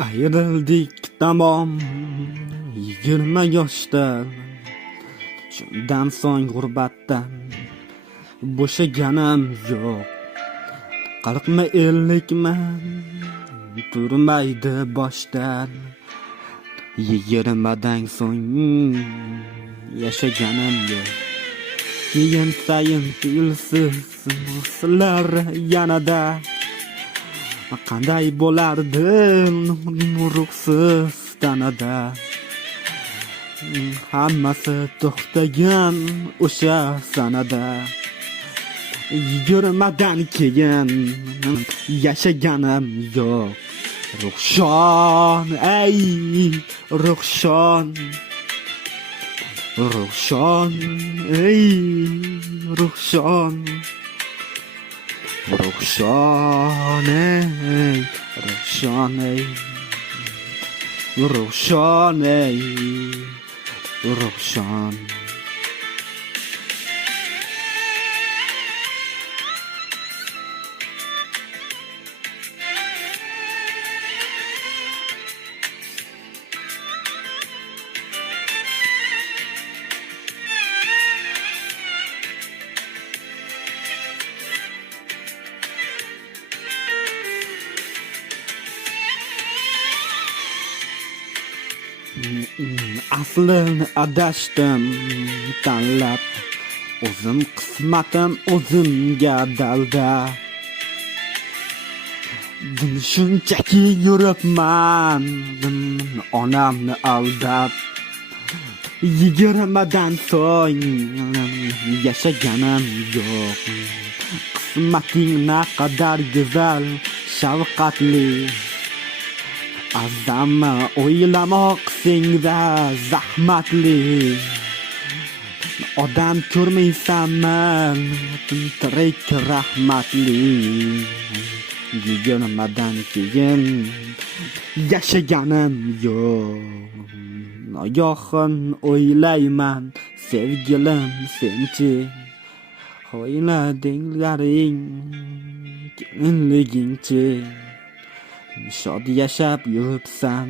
Ayrıldık tamam 20 yoshda. Shundan so'ng g'urbatdan bo'shaganim yo'q. 40mi 50mi turmaydi boshdan. 20dan so'ng yashaganim yo'q. Keyin sayin tilsiz sizlar yanada. Qanday bo'lardim ruhsiz tanada. Hammasi to'xtagan o'sha sanada. 20dan keyin yashaganim yo'q. Ruhshon, ey Ruhshon, Ruhshon, ey Ruhshon, Ruhshon, ey Ruhshon, ey Ruhshon, ey Ruhshon. Aslini adashdim tanlab, o'zim qismatim o'zimga dalda. Shunchaki yuribman onamni aldab. 20dan so'ng yashaganim yo'q. Qismating naqadar go'zal, shafqatli. Azamma o'ylamoq senga zahmatli. Odam ko'rmaysanman tirik rahmatli. 20dan keyin yashaganim yo'q. Nogohin o'ylayman sevgilim senchi. O'yladinglaring kelinligingchi. Shod yashab yuribsan,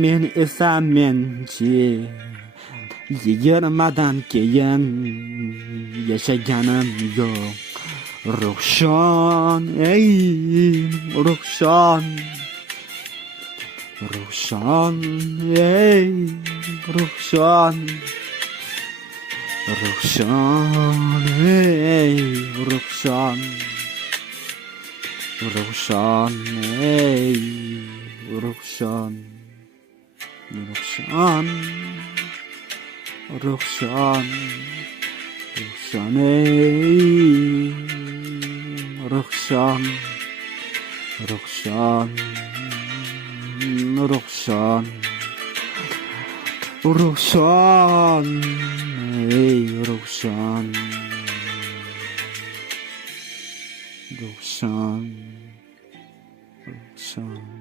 men esa menchi. 20dan keyin yashaganim yo'q. Ruhshon, ey Ruhshon, Ruhshon, ey Ruhshon, Ruhshon, ey Ruhshon, Ruhshon, ey Ruhshon, Ruhshon, Ruhshon, Ruhshon, ey Ruhshon, Ruhshon, Ruhshon, Ruhshon, ey Ruhshon, Ruhshon, Ruhshon.